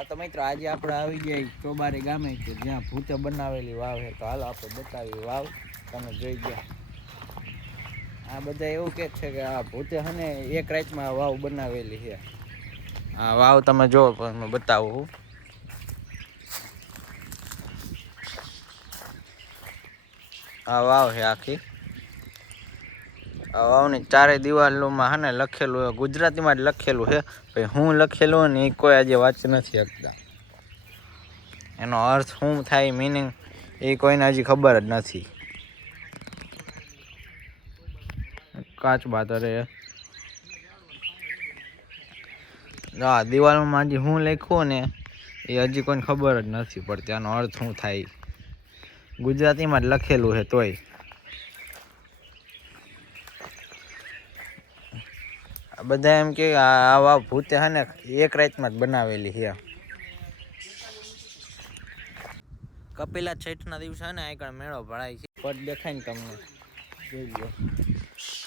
હા તો મિત્રો આજે આપણે આવી જાય ચોબારી ગામે કે જ્યાં ભૂતે બનાવેલી વાવ છે. તો હાલો આપણે બતાવી વાવ તમે જોઈ ગયા. આ બધા એવું કે છે કે આ ભૂતે છે ને એક રાતમાં વાવ બનાવેલી છે. આ વાવ તમે જો પણ બતાવું. આ વાવ છે આખી. આ વાવની ચારે દિવાલોમાં હે ને લખેલું છે, ગુજરાતીમાં જ લખેલું છે. ભાઈ હું લખેલું ને એ કોઈ આજે વાંચી નથી શકતા. એનો અર્થ શું થાય, મિનિંગ એ કોઈને હજી ખબર જ નથી. કાચ બાત અરે આ દિવાલમાં હજી હું લખ્યું ને એ હજી કોઈને ખબર જ નથી પડતી. આનો અર્થ શું થાય ગુજરાતીમાં જ લખેલું છે તોય. બધા એમ કે આ વાવ ભૂતે હે ને એક રાતમાં જ બનાવેલી છે. કપિલા છઠના દિવસે હે ને આગળ મેળો ભરાય છે. પટ દેખાય ને તમને જોઈ લો.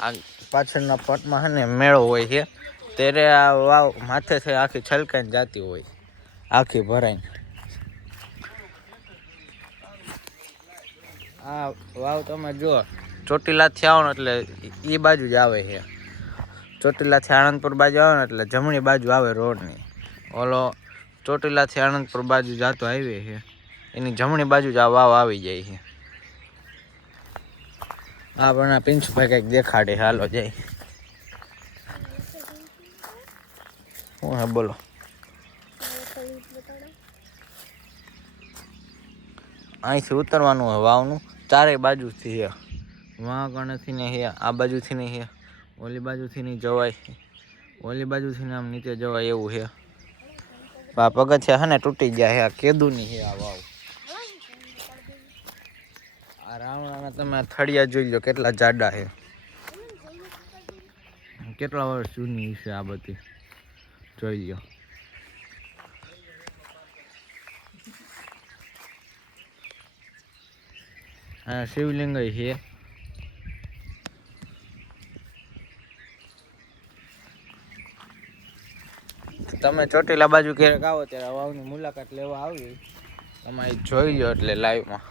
આ પાછળના પટમાં હે ને મેળો હોય છે. ત્યારે આ વાવ માથેથી આખી છલકાઈને જતી હોય, આખી ભરાઈને. આ વાવ તમે જો ચોટીલાથી આવો ને એટલે એ બાજુ જ આવે છે. ચોટીલાથી આણંદપુર બાજુ આવે ને એટલે જમણી બાજુ આવે રોડની. ઓલો ચોટીલાથી આણંદપુર બાજુ જતો હાઈવે છે, એની જમણી બાજુ જ આ વાવ આવી જાય છે. આપણને પિન્સુભાઈ કંઈક દેખાડે, હાલો જાય. શું હે બોલો? અહીંથી ઉતરવાનું હોય વાવનું, ચારેય બાજુથી છે. વાં કણેથી ને હે, આ બાજુથી નહીં હે, ઓલી બાજુથી નહીં જવાય, ઓલી બાજુથી ને આમ નીચે જવાય એવું છે. આ પગથિયા છે ને તૂટી ગયા છે. આ કેદુની છે આ વાવ. આ રાવણાના તમે થળિયા જોઈ લો કેટલા જાડા છે, કેટલા વર્ષ જૂની છે આ બધી, જોઈ લો. હા શિવલિંગ છે. તમે ચોટીલા બાજુ ક્યારેક આવો ત્યારે વાવની મુલાકાત લેવા આવી, તમે જોઈ લો એટલે લાઈવમાં.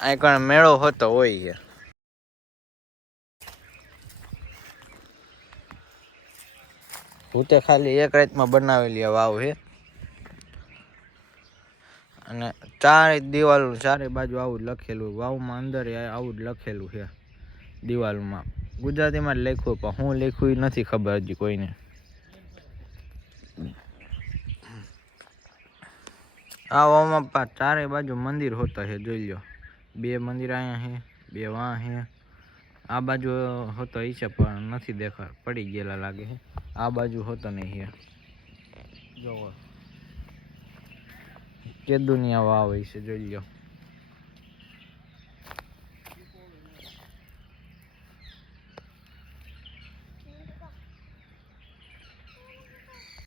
અહીં કણ મેળો હોતો હોય છે. ભૂતે ખાલી એક રાતમાં બનાવેલી વાવ છે. અને ચારે દિવાલો ચારે બાજુ આવું જ લખેલું. વાવમાં અંદર આવું જ લખેલું છે દિવાલમાં. ગુજરાતીમાં જ લખ્યું પણ હું લખ્યું એ નથી ખબર હજી કોઈને. આ વાવમાં ચારે બાજુ મંદિર હોતા છે, જોઈ લો. બે મંદિર અહીંયા છે, બે વાં છે. આ બાજુ હોતો એ છે પણ નથી દેખા, પડી ગયેલા લાગે છે. આ બાજુ હોતો નહીં છે. જોવો કેદુનિયા વાવ છે, જોઈ લો.